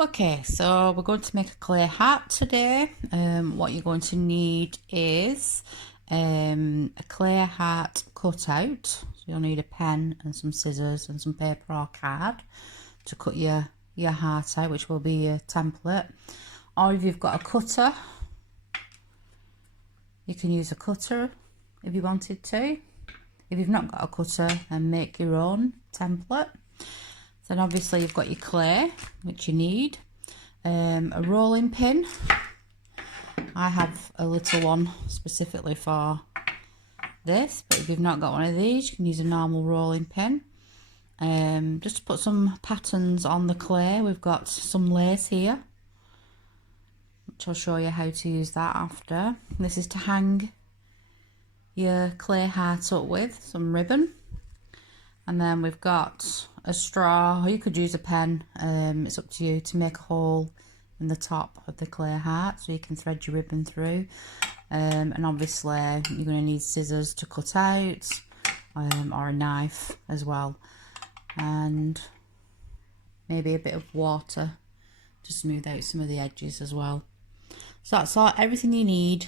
Okay, so we're going to make a clay hat today. What you're going to need is a clay hat cutout. So you'll need a pen and some scissors and some paper or card to cut your heart out, which will be your template. Or if you've got a cutter, you can use a cutter if you wanted to. If you've not got a cutter, then make your own template. Then obviously you've got your clay, which you need, a rolling pin. I have a little one specifically for this, but if you've not got one of these, you can use a normal rolling pin. Just to put some patterns on the clay, we've got some lace here, which I'll show you how to use that after. This is to hang your clay heart up with, some ribbon. And then we've got a straw, or you could use a pen, it's up to you, to make a hole in the top of the clay heart so you can thread your ribbon through. And obviously you're going to need scissors to cut out, or a knife as well, and maybe a bit of water to smooth out some of the edges as well. So that's everything you need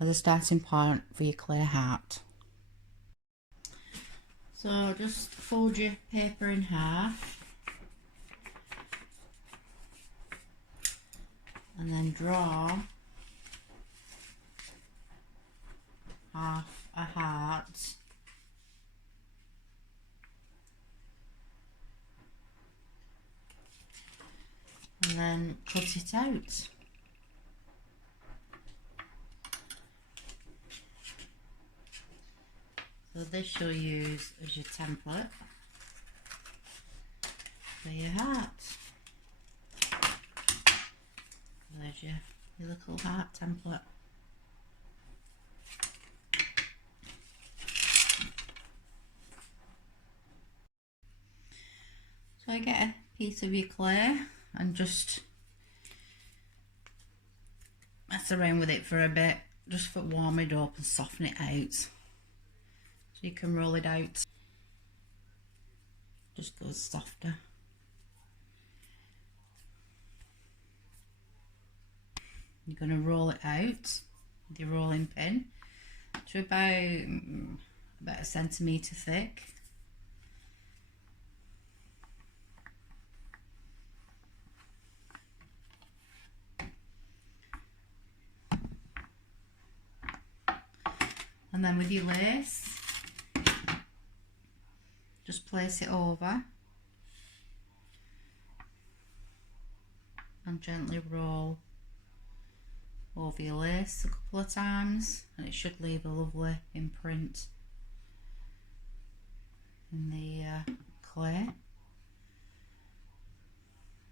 as a starting point for your clay heart. So just fold your paper in half and then draw half a heart and then cut it out. So this you'll use as your template for your heart. There's your little heart template. So I get a piece of your clay and just mess around with it for a bit, just for warm it up and soften it out. So you can roll it out, just goes softer. You're going to roll it out with your rolling pin to about a centimetre thick. And then with your lace, just place it over and gently roll over your lace a couple of times, and it should leave a lovely imprint in the clay,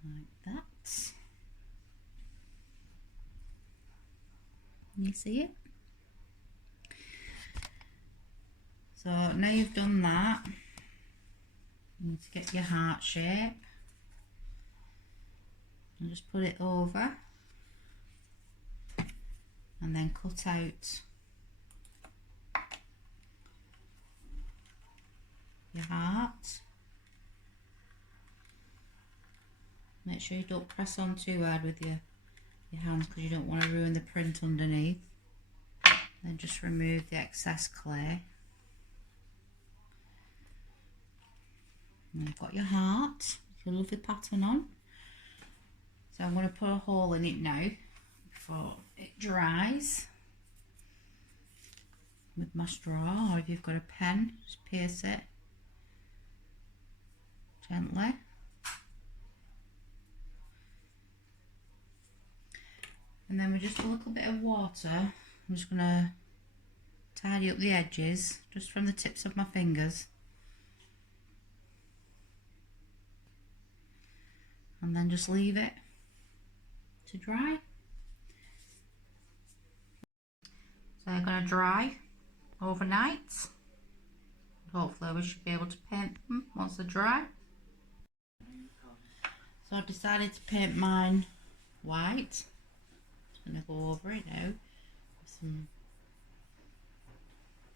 like that. Can you see it? So now you've done that, you need to get your heart shape and just put it over and then cut out your heart. Make sure you don't press on too hard with your hands, because you don't want to ruin the print underneath. Then just remove the excess clay. And you've got your heart, your lovely pattern on. So I'm going to put a hole in it now before it dries with my straw, or if you've got a pen, just pierce it gently. And then with just a little bit of water, I'm just going to tidy up the edges just from the tips of my fingers. And then just leave it to dry. So they're going to dry overnight. Hopefully we should be able to paint them once they're dry. So I've decided to paint mine white. I'm going to go over it now with some,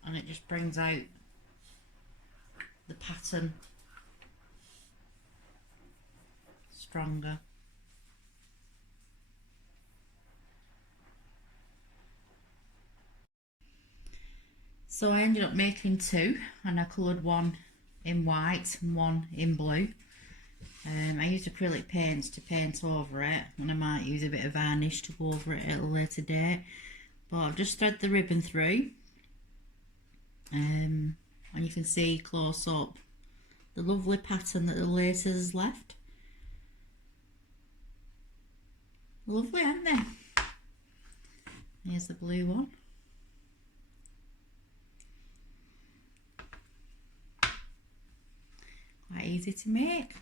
and it just brings out the pattern stronger. So I ended up making two, and I coloured one in white and one in blue. I used acrylic paints to paint over it, and I might use a bit of varnish to go over it at a later date. But I've just thread the ribbon through, and you can see close up the lovely pattern that the lace has left. Lovely, aren't they? Here's the blue one. Quite easy to make.